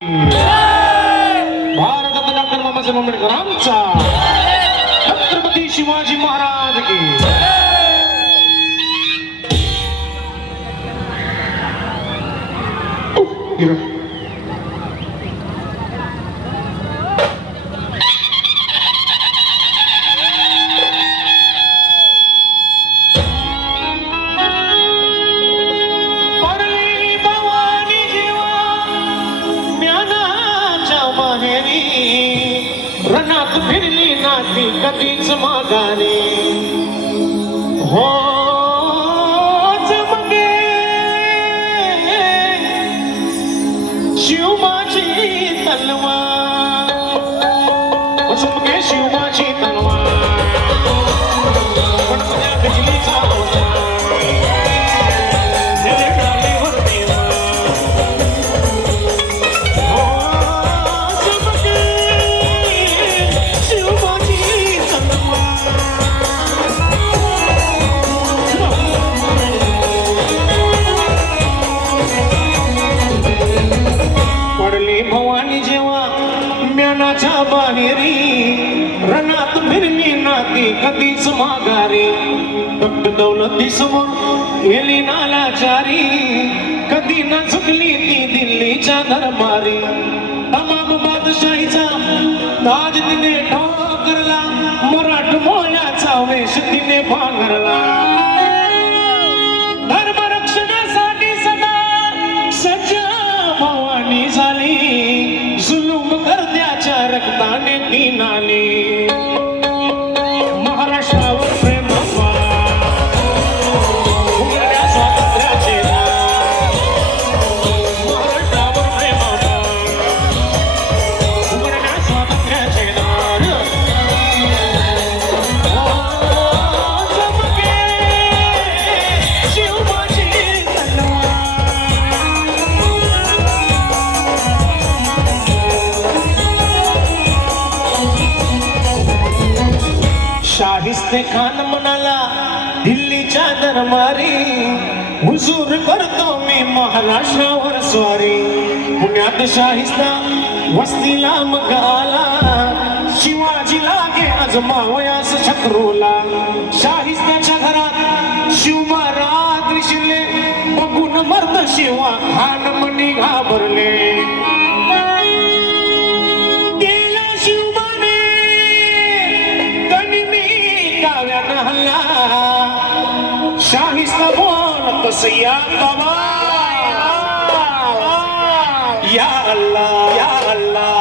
Bharat doctor Babasaheb आंबेडकरांचा छत्रपती शिवाजी महाराज की रनात फिरली नाती कधीच मागाने हो चमके शिवबाची तलवार चमके शिवबाची तलवार पण त्या बिजलीचा भवानी जेव्हा म्यानाच्या बाहेरी रणात फिरली नाती कधीच माघारी फक्त दौलती समोर गेली नालाचारी कधी न चुकली ती दिल्लीच्या दरबारी तमाम बादशाहीचा ताज तिने ठोकरला मराठमोळ्याचा वेश तिने पांघरला धर्मरक्षणासाठी सदा सज्ज भवानी झाली जुलूम करण्याच्या रक्ताने ती नाली महाराष्ट्रावर प्रेम उघड्या स्वातंत्र्याचे महाराष्ट्रावर प्रेम उघड्या स्वातंत्र्याचे चमके शिवबाची शाहिस्ते खान म्हणाला दिल्लीच्या दरबारी हुजूर करतो मी महाराष्ट्रावर स्वारी पुण्यात शाहिस्ता वस्तीला मग आला शिवाजी लागे आजमावयास छत्रूला शाहिस्त्याच्या घरात शिवमहाराज दिसले बघून मर्द शिवा खान मनी घाबरले शाहिस्ता बोल या बाबा या अल्लाह या अल्लाह